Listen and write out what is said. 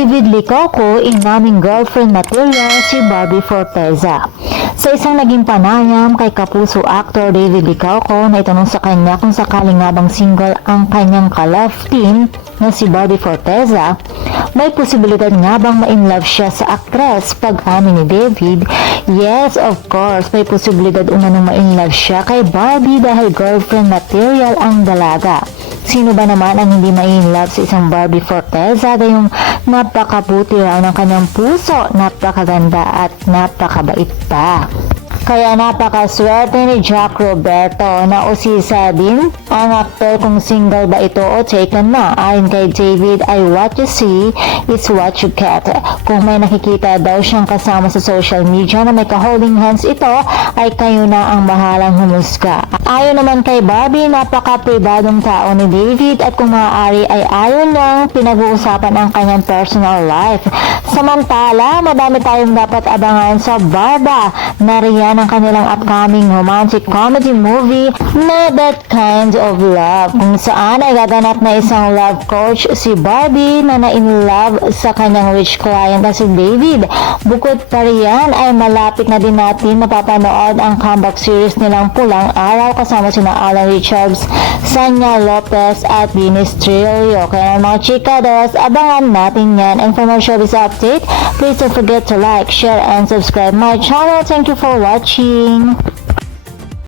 David Licoco, inaming girlfriend material si Barbie Forteza. Sa isang naging panayam kay kapuso actor David Licoco na itanong sa kanya kung sakaling nga bang single ang kanyang ka-love team na si Barbie Forteza, may posibilidad nga bang ma-inlove siya sa aktres pag-amin ni David? Yes, of course, may posibilidad umanong ma-inlove siya kay Barbie dahil girlfriend material ang dalaga. Sino ba naman ang hindi ma-inlove sa isang Barbie Forteza gayong napakabuti raw ng kanyang puso, napakaganda at napakabait pa. Kaya napakaswerte ni Jack Roberto na usisa din ang aktor kung single ba ito o taken na. Ayon kay David ay what you see is what you get. Kung may nakikita daw siyang kasama sa social media na may ka-holding hands ito, ay kayo na ang bahalang humusga. Ayon naman kay Barbie, napaka-pribadong tao ni David at kung maaari ay ayaw niyang pinag-uusapan ang kanyang personal life. Samantala, madami tayong dapat abangan sa Barba na riyan ang kanilang upcoming romantic comedy movie na That Kind of Love, kung saan ay gaganap na isang love coach si Barbie na na-in-love sa kanyang rich client na si David. Bukod pa riyan ay malapit na din natin mapapanood ang comeback series nilang Pulang Araw kasama sina Alan Richards, Sanya Lopez at Venus Trillo. Kaya mga chikados, abangan natin yan. And for more showbiz update, please don't forget to like, share, and subscribe my channel. Thank you for watching.